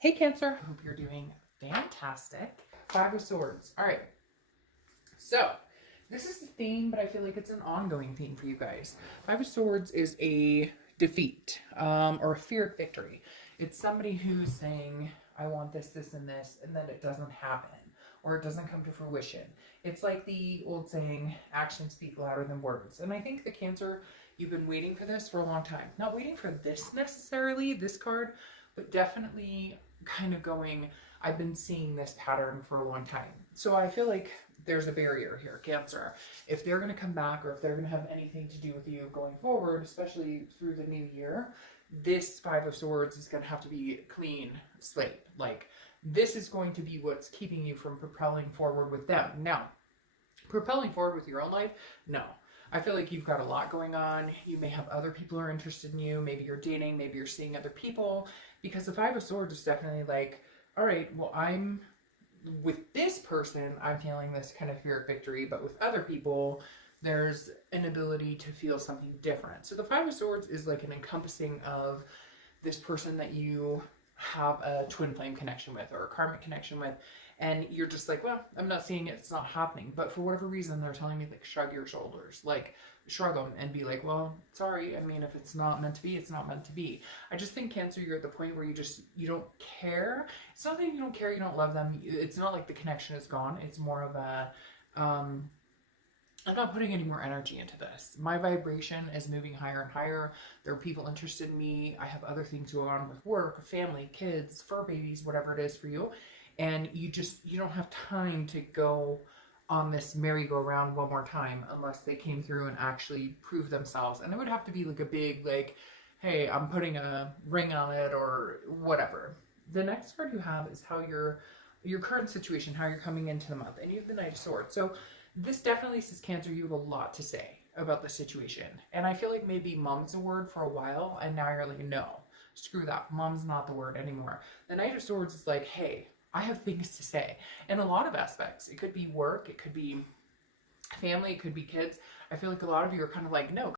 Hey Cancer, hope you're doing fantastic. Five of Swords. All right. So this is the theme, but I feel like it's an ongoing theme for you guys. Five of Swords is a defeat or a feared victory. It's somebody who's saying, I want this, this, and this, and then it doesn't happen or it doesn't come to fruition. It's like the old saying, actions speak louder than words. And I think the Cancer, you've been waiting for this for a long time. Not waiting for this necessarily, this card, but definitely kind of going, I've been seeing this pattern for a long time. So I feel like there's a barrier here, Cancer. If they're going to come back or if they're going to have anything to do with you going forward, especially through the new year, this Five of Swords is going to have to be clean slate. Like, this is going to be what's keeping you from propelling forward with them. Now, propelling forward with your own life, no. I feel like you've got a lot going on. You may have other people who are interested in you. Maybe you're dating. Maybe you're seeing other people. Because the Five of Swords is definitely like, all right, well, I'm with this person, I'm feeling this kind of fear of victory. But with other people, there's an ability to feel something different. So the Five of Swords is like an encompassing of this person that you have a twin flame connection with or a karmic connection with, and you're just like, well, I'm not seeing it, it's not happening. But for whatever reason, they're telling me, like, shrug your shoulders, like shrug them and be like, well, sorry, I mean, if it's not meant to be, it's not meant to be. I just think, Cancer, you're at the point where you don't care. It's not that you don't care, you don't love them. It's not like the connection is gone. It's more of a I'm not putting any more energy into this. My vibration is moving higher and higher. There are people interested in me. I have other things going on with work, family, kids, fur babies, whatever it is for you. And you don't have time to go on this merry-go-round one more time unless they came through and actually proved themselves. And it would have to be like a big, like, hey, I'm putting a ring on it or whatever. The next card you have is how your current situation, how you're coming into the month. And you have the Knight of Swords. So this definitely says, Cancer, you have a lot to say about the situation. And I feel like maybe mom's a word for a while, and now you're like, no, screw that. Mom's not the word anymore. The Knight of Swords is like, hey, I have things to say. In a lot of aspects. It could be work, it could be family, it could be kids. I feel like a lot of you are kind of like, no,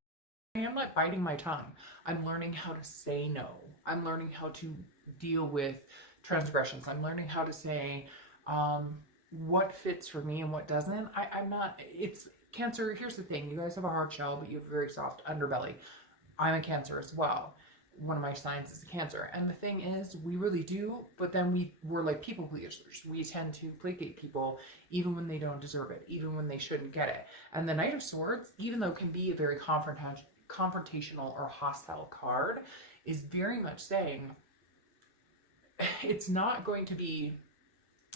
I'm not biting my tongue. I'm learning how to say no. I'm learning how to deal with transgressions. I'm learning how to say, what fits for me and what doesn't. I'm not, it's Cancer. Here's the thing. You guys have a hard shell, but you have a very soft underbelly. I'm a Cancer as well. One of my signs is a Cancer. And the thing is, we really do, but then we're like people pleasers. We tend to placate people even when they don't deserve it, even when they shouldn't get it. And the Knight of Swords, even though it can be a very confrontational or hostile card, is very much saying it's not going to be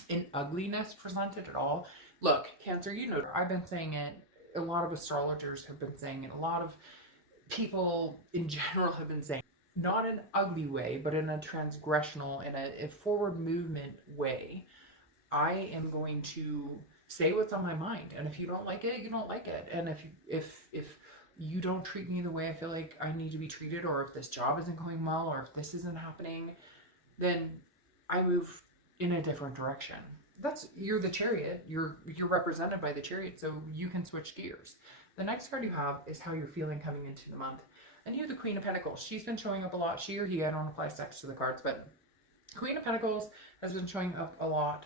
an ugliness presented at all. Look, Cancer, you know, I've been saying it. A lot of astrologers have been saying it. A lot of people in general have been saying it. Not in an ugly way, but in a transgressional, in a forward movement way. I am going to say what's on my mind. And if you don't like it, you don't like it. And if you don't treat me the way I feel like I need to be treated, or if this job isn't going well, or if this isn't happening, then I move in a different direction. You're the Chariot. You're represented by the Chariot, so you can switch gears. The next card you have is how you're feeling coming into the month. And you have the Queen of Pentacles. She's been showing up a lot. She or he, I don't apply sex to the cards, but Queen of Pentacles has been showing up a lot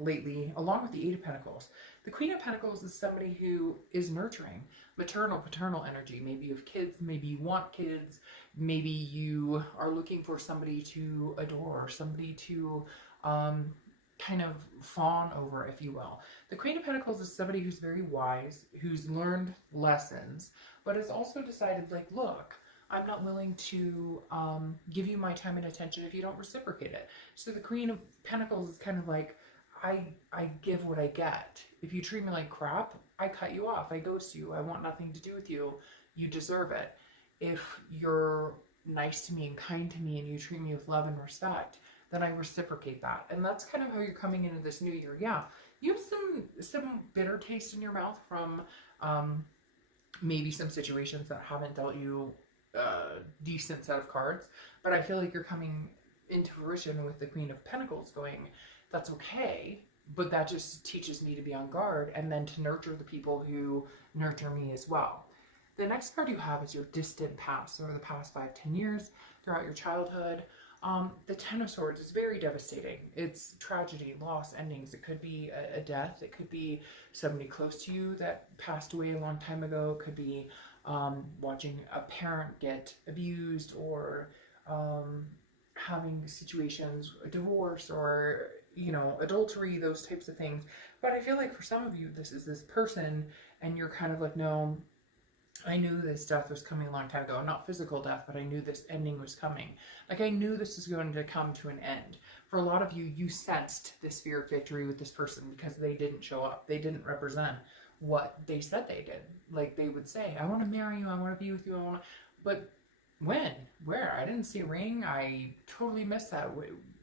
lately, along with the Eight of Pentacles. The Queen of Pentacles is somebody who is nurturing, maternal, paternal energy. Maybe you have kids, maybe you want kids, maybe you are looking for somebody to adore, somebody to kind of fawn over, if you will. The Queen of Pentacles is somebody who's very wise, who's learned lessons, but has also decided, like, look, I'm not willing to give you my time and attention if you don't reciprocate it. So the Queen of Pentacles is kind of like, I give what I get. If you treat me like crap, I cut you off. I ghost you. I want nothing to do with you. You deserve it. If you're nice to me and kind to me and you treat me with love and respect, then I reciprocate that. And that's kind of how you're coming into this new year. Yeah, you have some bitter taste in your mouth from maybe some situations that haven't dealt you a decent set of cards, but I feel like you're coming into fruition with the Queen of Pentacles going, that's okay, but that just teaches me to be on guard and then to nurture the people who nurture me as well. The next card you have is your distant past, or the past 5-10 years throughout your childhood. The Ten of Swords is very devastating. It's tragedy, loss, endings. It could be a death. It could be somebody close to you that passed away a long time ago. It could be watching a parent get abused, or having situations, a divorce, or, you know, adultery, those types of things. But I feel like for some of you, this is this person, and you're kind of like, no, I knew this death was coming a long time ago. Not physical death, but I knew this ending was coming. Like, I knew this was going to come to an end. For a lot of you, you sensed this fear of victory with this person because they didn't show up. They didn't represent what they said they did. Like, they would say, I want to marry you, I want to be with you, I want to... But when? Where? I didn't see a ring. I totally missed that.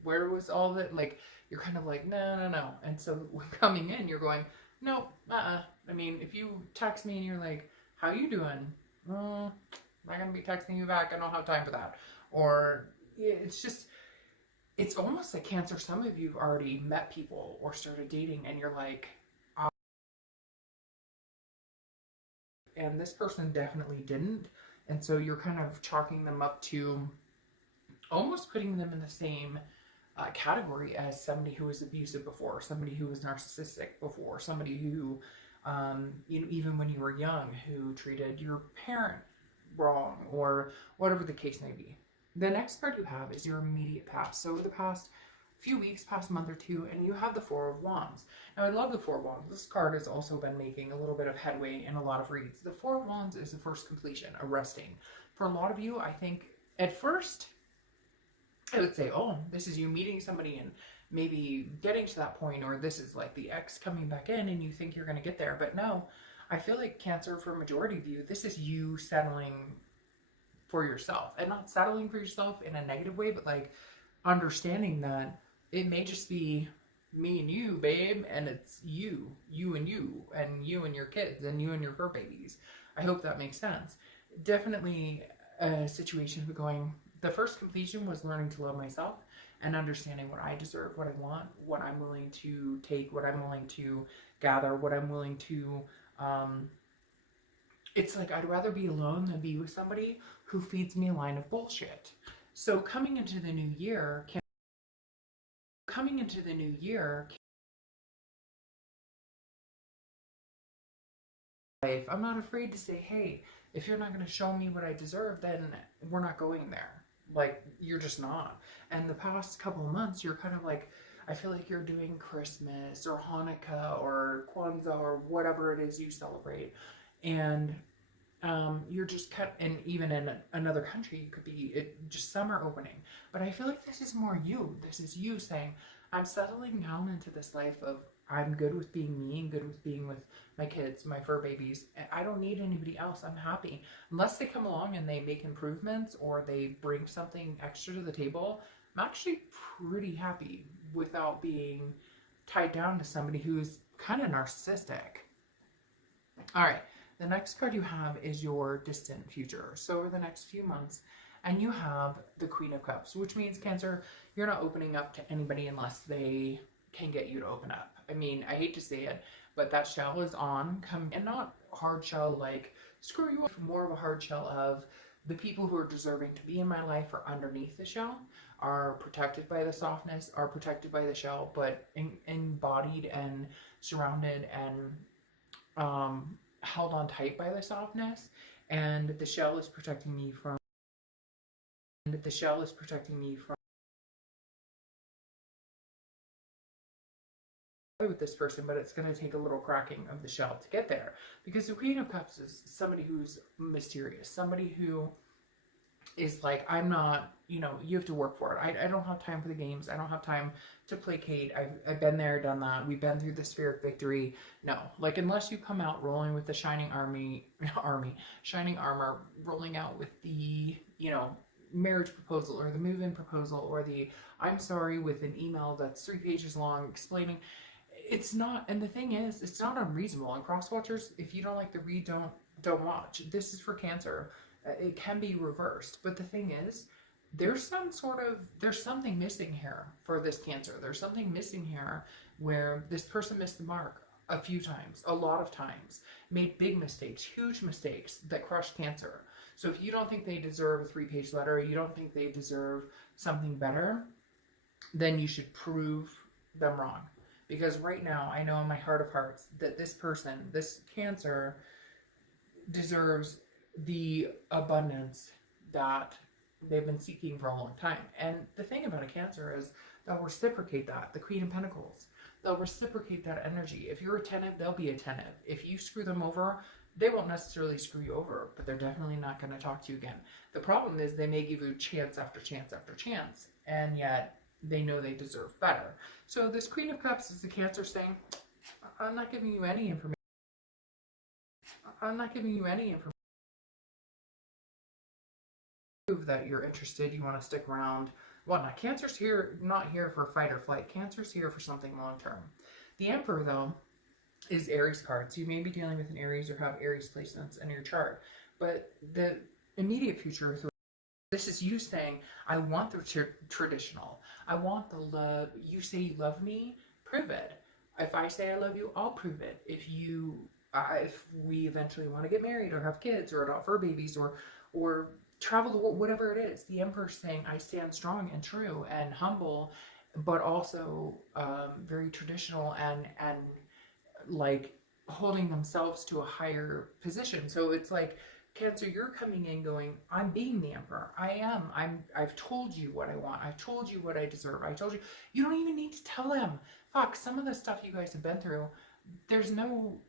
Where was all that? Like, you're kind of like, no, no, no. And so coming in, you're going, no, I mean, if you text me and you're like, how you doing? I'm not going to be texting you back. I don't have time for that. Or it's just, it's almost like Cancer. Some of you have already met people or started dating, and you're like, and this person definitely didn't. And so you're kind of chalking them up to almost putting them in the same category as somebody who was abusive before, somebody who was narcissistic before, somebody who, you know, even when you were young, who treated your parent wrong, or whatever the case may be. The next card you have is your immediate past. So the past few weeks, past month or two, and you have the Four of Wands. Now, I love the Four of Wands. This card has also been making a little bit of headway in a lot of reads. The Four of Wands is the first completion, a resting. For a lot of you, I think at first, I would say, oh, this is you meeting somebody and maybe getting to that point, or this is like the ex coming back in and you think you're going to get there. But no, I feel like Cancer, for a majority of you, this is you settling for yourself, and not settling for yourself in a negative way, but like understanding that it may just be me and you, babe, and it's you and you, and you and your kids, and you and your fur babies. I hope that makes sense. Definitely a situation of going, the first completion was learning to love myself and understanding what I deserve, what I want, what I'm willing to take, what I'm willing to gather, what I'm willing to, it's like I'd rather be alone than be with somebody who feeds me a line of bullshit. So coming into the new year, I'm not afraid to say, hey, if you're not going to show me what I deserve, then we're not going there. Like, you're just not. And the past couple of months, you're kind of like, I feel like you're doing Christmas or Hanukkah or Kwanzaa or whatever it is you celebrate. And you're just cut, and even in another country, it could be just summer opening. But I feel like this is more you. This is you saying, I'm settling down into this life of, I'm good with being me and good with being with my kids, my fur babies. I don't need anybody else. I'm happy. Unless they come along and they make improvements or they bring something extra to the table, I'm actually pretty happy without being tied down to somebody who's kind of narcissistic. All right. The next card you have is your distant future. So over the next few months, and you have the Queen of Cups, which means, Cancer, you're not opening up to anybody unless they can get you to open up. I mean, I hate to say it, but that shell is on, and not hard shell like screw you, more of a hard shell of the people who are deserving to be in my life are underneath the shell, are protected by the softness, are protected by the shell, but embodied and surrounded and held on tight by the softness. And the shell is protecting me from with this person, but it's going to take a little cracking of the shell to get there, because the Queen of Cups is somebody who's mysterious, somebody who is like, I'm not, you know, you have to work for it. I don't have time for the games. I don't have time to placate. I've been there, done that. We've been through the sphere of victory. No, like, unless you come out rolling with the shining shining armor, rolling out with the, you know, marriage proposal or the move-in proposal or the I'm sorry with an email that's 3 pages long explaining, it's not. And the thing is, it's not unreasonable. And cross watchers, if you don't like the read, don't watch. This is for Cancer. It can be reversed, but the thing is, there's something missing here for this Cancer. There's something missing here where this person missed the mark a few times, a lot of times, made big mistakes, huge mistakes that crushed Cancer. So if you don't think they deserve a 3-page letter, you don't think they deserve something better, then you should prove them wrong. Because right now, I know in my heart of hearts that this person, this Cancer, deserves the abundance that they've been seeking for a long time. And the thing about a Cancer is they'll reciprocate that. The Queen of Pentacles, they'll reciprocate that energy. If you're attentive, they'll be attentive. If you screw them over, they won't necessarily screw you over, but they're definitely not going to talk to you again. The problem is they may give you chance after chance after chance, and yet they know they deserve better. So this Queen of Cups is the Cancer saying, I'm not giving you any information. I'm not giving you any information. Prove that you're interested, you want to stick around. Whatnot. Cancer's here, not here for fight or flight. Cancer's here for something long term. The Emperor, though, is Aries card. So you may be dealing with an Aries or have Aries placements in your chart. But the immediate future, this is you saying, I want the traditional. I want the love. You say you love me, prove it. If I say I love you, I'll prove it. If we eventually want to get married or have kids or adopt fur babies or travel the world, whatever it is, the Emperor's saying, I stand strong and true and humble, but also very traditional and like holding themselves to a higher position. So it's like, Cancer, you're coming in going, I'm being the Emperor. I've told you what I want. I've told you what I deserve. I told you. You don't even need to tell them. Fuck, some of the stuff you guys have been through, there's no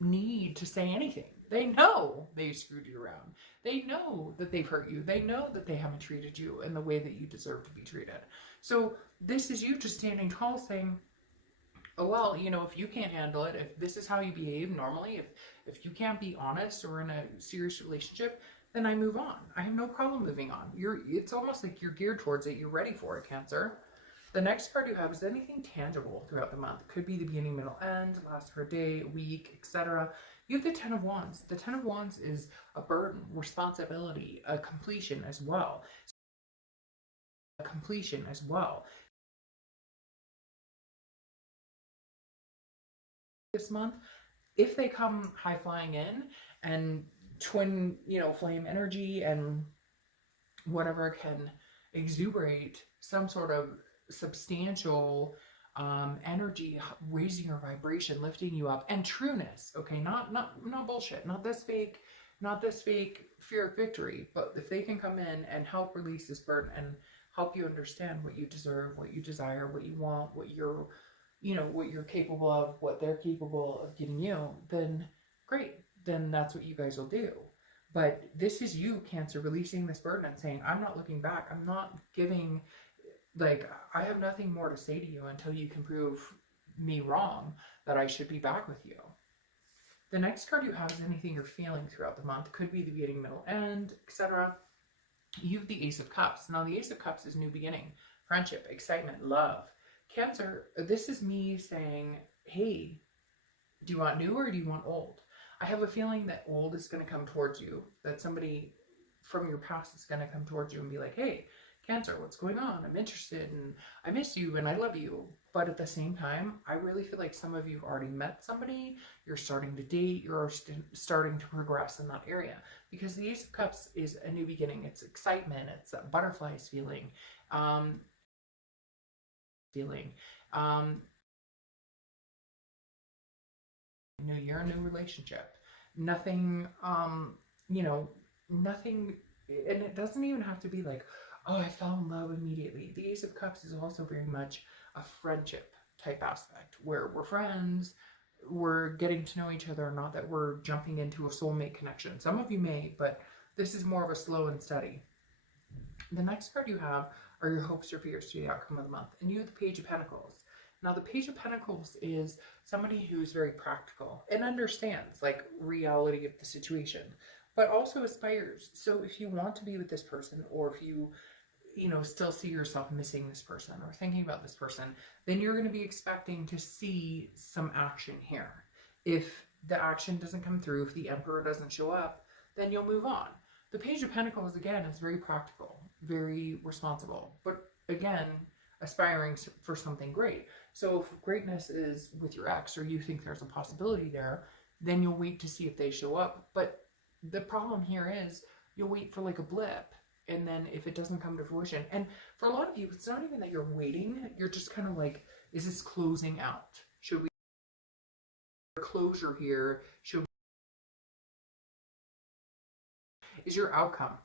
need to say anything. They know they screwed you around. They know that they've hurt you. They know that they haven't treated you in the way that you deserve to be treated. So this is you just standing tall saying, oh, well, you know, if you can't handle it, if this is how you behave normally, if you can't be honest or in a serious relationship, then I move on. I have no problem moving on. It's almost like you're geared towards it. You're ready for it, Cancer. The next card you have is anything tangible throughout the month. Could be the beginning, middle, end, last for a day, a week, etc. You have the Ten of Wands. The Ten of Wands is a burden, responsibility, a completion as well. This month, if they come high flying in and twin, flame energy and whatever can exuberate some sort of substantial energy, raising your vibration, lifting you up, and trueness. Okay, not bullshit, not this fake fear of victory. But if they can come in and help release this burden and help you understand what you deserve, what you desire, what you want, what you're capable of, what they're capable of giving you, then great. Then that's what you guys will do. But this is you, Cancer, releasing this burden and saying, I'm not looking back. I'm not giving, I have nothing more to say to you until you can prove me wrong that I should be back with you. The next card you have is anything you're feeling throughout the month. Could be the beginning, middle, end, etc. You have the Ace of Cups. Now, the Ace of Cups is new beginning, friendship, excitement, love. Cancer, this is me saying, hey, do you want new or do you want old? I have a feeling that old is going to come towards you, that somebody from your past is going to come towards you and be like, hey, Cancer, what's going on? I'm interested and I miss you and I love you. But at the same time, I really feel like some of you have already met somebody, you're starting to date, you're starting to progress in that area. Because the Ace of Cups is a new beginning. It's excitement. It's that butterflies feeling. New year, new relationship. Nothing, nothing, and it doesn't even have to be like, oh, I fell in love immediately. The Ace of Cups is also very much a friendship type aspect where we're friends, we're getting to know each other, not that we're jumping into a soulmate connection. Some of you may, but this is more of a slow and steady. The next card you have are your hopes or fears to the outcome of the month. And you have the Page of Pentacles. Now, the Page of Pentacles is somebody who's very practical and understands, reality of the situation, but also aspires. So if you want to be with this person, or if you, still see yourself missing this person or thinking about this person, then you're going to be expecting to see some action here. If the action doesn't come through, if the Emperor doesn't show up, then you'll move on. The Page of Pentacles, again, is very practical, very responsible, but again, aspiring for something great. So if greatness is with your ex, or you think there's a possibility there, then you'll wait to see if they show up. But the problem here is you'll wait for a blip And then if it doesn't come to fruition, and for a lot of you, it's not even that you're waiting, you're just kind of like, is this closing out? Should we closure here? Should is your outcome?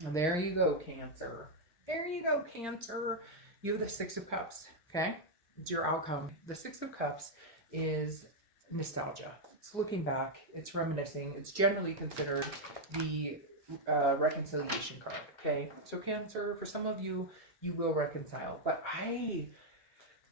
There you go, Cancer. There you go, Cancer. You have the Six of Cups, okay? It's your outcome. The Six of Cups is nostalgia. It's looking back. It's reminiscing. It's generally considered the reconciliation card, okay? So Cancer, for some of you, you will reconcile. But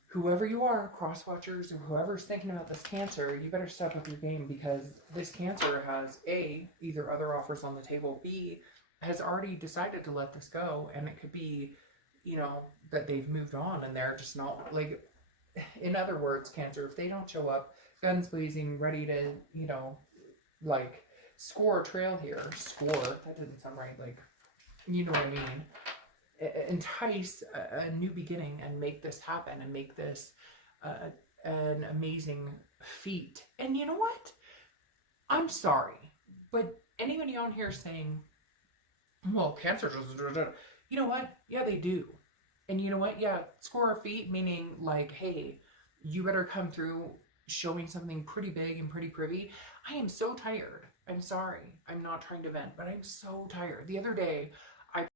whoever you are, cross watchers or whoever's thinking about this Cancer, you better step up your game, because this Cancer has A, either other offers on the table, B, has already decided to let this go, and it could be, you know, that they've moved on and they're just not, like, in other words, Cancer, if they don't show up, guns blazing, ready to, you know, like, score a trail here, that didn't sound right, like, you know what I mean, entice a new beginning and make this happen and make this an amazing feat. And you know what? I'm sorry, but anybody on here saying, well, Cancer doesn't, you know what? Yeah, they do. And you know what? Yeah, score a feat, meaning like, hey, you better come through showing something pretty big and pretty privy. I am so tired. I'm sorry. I'm not trying to vent, but I'm so tired. The other day, I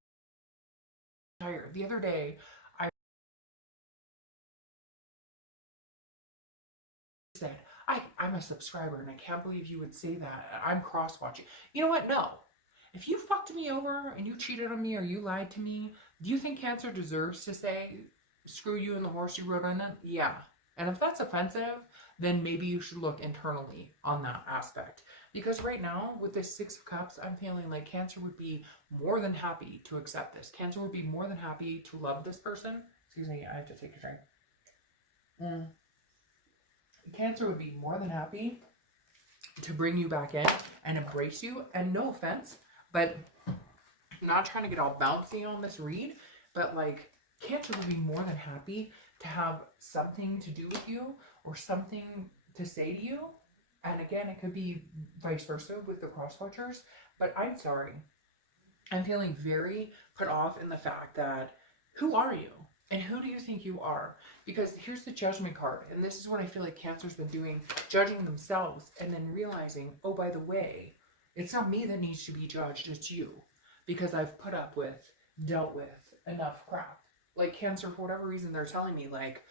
said, I'm a subscriber and I can't believe you would say that. I'm cross-watching. You know what? No. If you fucked me over and you cheated on me or you lied to me, do you think Cancer deserves to say, screw you and the horse you rode on it? Yeah. And if that's offensive, then maybe you should look internally on that aspect. Because right now, with this Six of Cups, I'm feeling like Cancer would be more than happy to accept this. Cancer would be more than happy to love this person. Excuse me, I have to take a drink. Cancer would be more than happy to bring you back in and embrace you. And no offense, but I'm not trying to get all bouncy on this read, but like Cancer would be more than happy to have something to do with you or something to say to you. And again, it could be vice versa with the cross watchers, but I'm sorry. I'm feeling very put off in the fact that who are you? And who do you think you are? Because here's the Judgment card. And this is what I feel like Cancer's been doing, judging themselves and then realizing, oh, by the way, it's not me that needs to be judged, it's you. Because I've put up with, dealt with enough crap. Like Cancer, for whatever reason, they're telling me like,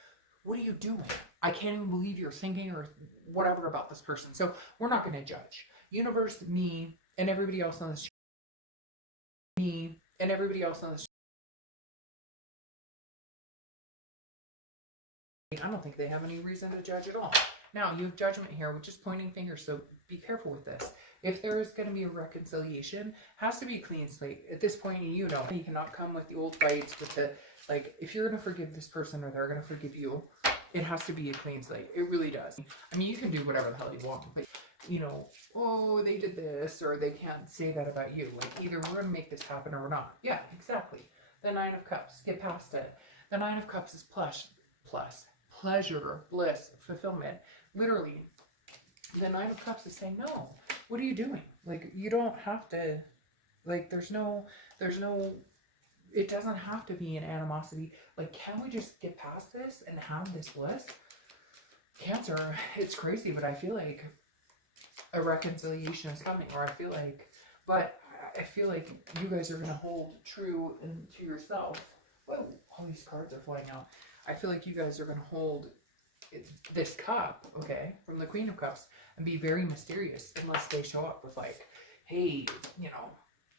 what are you doing? I can't even believe you're thinking or whatever about this person. So we're not going to judge. Universe, me, and everybody else on this. Me and everybody else on this. I don't think they have any reason to judge at all. Now, you have Judgment here, which is pointing fingers, so be careful with this. If there is going to be a reconciliation, has to be a clean slate. At this point, you cannot come with the old fights, with the, like, if you're going to forgive this person or they're going to forgive you, it has to be a clean slate. It really does. I mean, you can do whatever the hell you want, but, you know, oh, they did this, or they can't say that about you. Like, either we're going to make this happen or we're not. Yeah, exactly. The Nine of Cups. Get past it. The Nine of Cups is plus. Pleasure, bliss, fulfillment. Literally, the Nine of Cups is saying, no, what are you doing? Like, you don't have to, like, there's no, it doesn't have to be an animosity. Like, can we just get past this and have this bliss? Cancer, it's crazy, but I feel like a reconciliation is coming, or I feel like you guys are going to hold true to yourself. Whoa, all these cards are flying out. I feel like you guys are going to hold this cup, okay, from the Queen of Cups and be very mysterious unless they show up with like, hey, you know,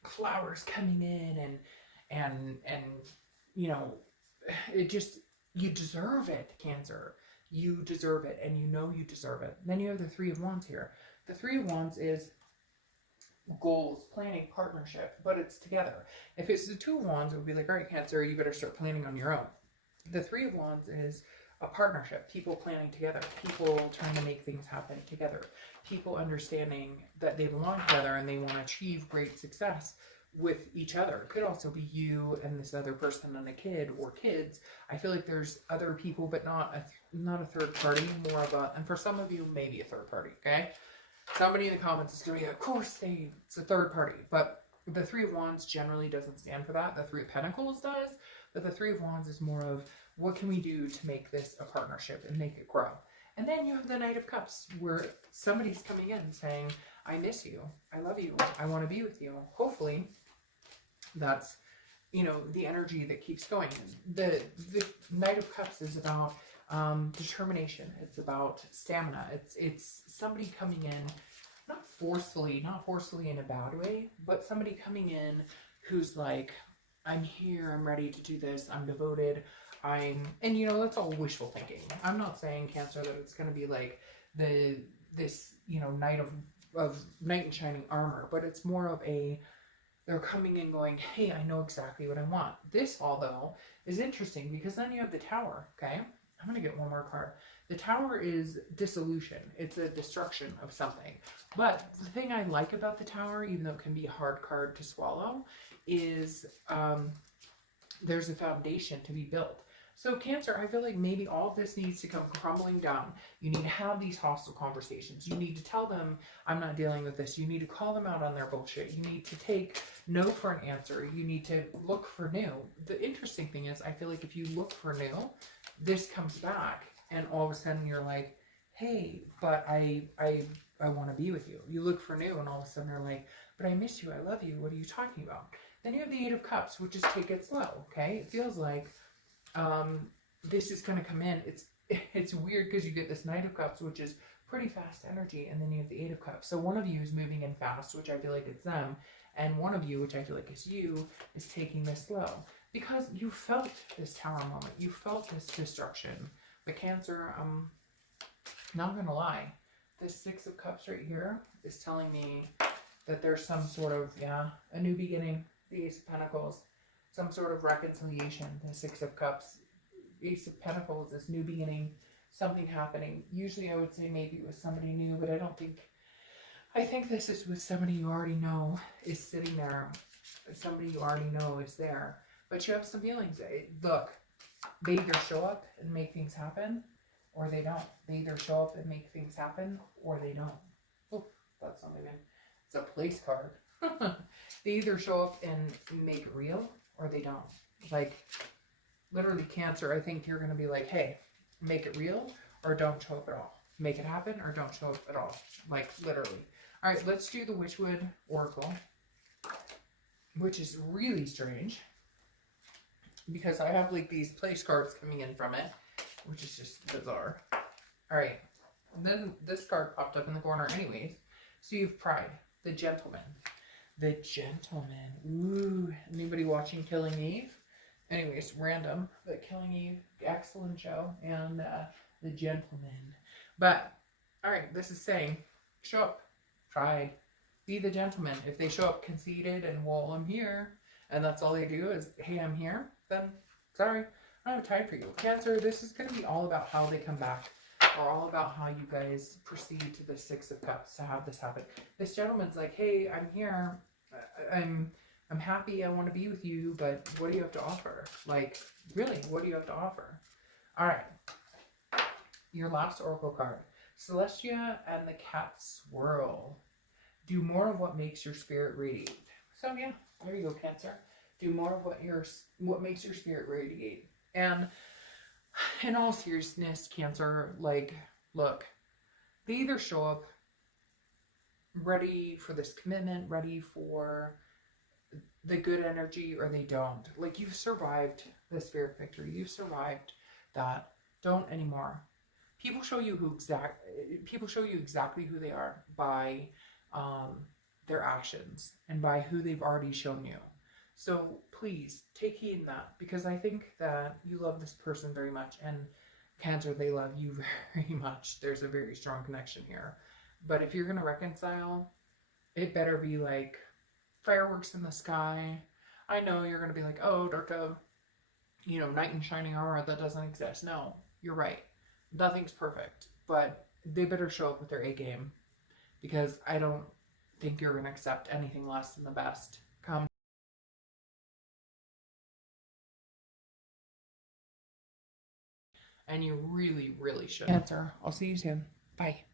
flowers coming in and you know, it just, you deserve it, Cancer. You deserve it, and you know you deserve it. Then you have the Three of Wands here. The Three of Wands is goals, planning, partnership, but it's together. If it's the Two of Wands, it would be like, all right, Cancer, you better start planning on your own. The Three of Wands is a partnership, people planning together, people trying to make things happen together, people understanding that they belong together and they want to achieve great success with each other. It could also be you and this other person and a kid or kids. I feel like there's other people, but not a third party, more of a, and for some of you, maybe a third party, okay? Somebody in the comments is going to be, of course, it's a third party, but the Three of Wands generally doesn't stand for that. The Three of Pentacles does, but the Three of Wands is more of what can we do to make this a partnership and make it grow. And then you have the Knight of Cups, where somebody's coming in saying, I miss you, I love you, I want to be with you. Hopefully that's, you know, the energy that keeps going. The Knight of Cups is about determination. It's about stamina. It's somebody coming in, not forcefully in a bad way, but somebody coming in who's like, I'm here, I'm ready to do this, I'm devoted, and you know, that's all wishful thinking. I'm not saying, Cancer, that it's going to be like this, you know, knight in shining armor, but it's more of a, they're coming in going, hey, I know exactly what I want. This, although, is interesting because then you have the Tower, okay? I'm going to get one more card. The Tower is dissolution. It's a destruction of something. But the thing I like about the Tower, even though it can be a hard card to swallow, is there's a foundation to be built. So Cancer, I feel like maybe all of this needs to come crumbling down. You need to have these hostile conversations. You need to tell them, I'm not dealing with this. You need to call them out on their bullshit. You need to take no for an answer. You need to look for new. The interesting thing is, I feel like if you look for new, this comes back and all of a sudden you're like, hey, but I want to be with you. You look for new and all of a sudden they're like, but I miss you. I love you. What are you talking about? Then you have the Eight of Cups, which is take it slow. Okay. It feels like this is going to come in. It's weird because you get this Knight of Cups, which is pretty fast energy, and then you have the Eight of Cups. So one of you is moving in fast, which I feel like it's them, and one of you, which I feel like is you, is taking this slow because you felt this Tower moment. You felt this destruction. But Cancer, not gonna lie, this Six of Cups right here is telling me that there's some sort of, a new beginning. The Ace of Pentacles, some sort of reconciliation. The Six of Cups, Ace of Pentacles, this new beginning, something happening. Usually I would say maybe it was somebody new, but I think this is with somebody you already know is sitting there. Somebody you already know is there. But you have some feelings. Look, they either show up and make things happen, or they don't. They either show up and make things happen, or they don't. Oh, that's not even, it's a place card. They either show up and make it real, or they don't. Like, literally, Cancer, I think you're going to be like, hey, make it real or don't show up at all. Make it happen or don't show up at all. Like, literally. All right, let's do the Witchwood Oracle, which is really strange because I have, like, these place cards coming in from it, which is just bizarre. All right, then this card popped up in the corner anyways. So you have Pride, the Gentleman. The Gentleman. Ooh, anybody watching Killing Eve? Anyways, random, but Killing Eve, excellent show, and The Gentleman. But, all right, this is saying, show up, Pride, be the gentleman. If they show up conceited and, well, I'm here, and that's all they do is, hey, I'm here, then, sorry, I don't have time for you. Cancer, this is going to be all about how they come back, or all about how you guys proceed to the Six of Cups to have this happen. This gentleman's like, hey, I'm here, I'm happy, I want to be with you, but what do you have to offer? Like, really, what do you have to offer? All right. Your last oracle card. Celestia and the Cat Swirl. Do more of what makes your spirit radiate. So, yeah, there you go, Cancer. Do more of what makes your spirit radiate. And in all seriousness, Cancer, like, look, they either show up ready for this commitment, ready for the good energy, or they don't. Like, you've survived the spirit victory. You've survived that. Don't anymore. People show you exactly who they are by their actions and by who they've already shown you. So please take heed in that, because I think that you love this person very much, and Cancer, they love you very much. There's a very strong connection here. But if you're going to reconcile, it better be like fireworks in the sky. I know you're going to be like, oh, Durka, you know, knight in shining armor, that doesn't exist. No, you're right. Nothing's perfect. But they better show up with their A game, because I don't think you're going to accept anything less than the best. Come. And you really, really should. Cancer, I'll see you soon. Bye.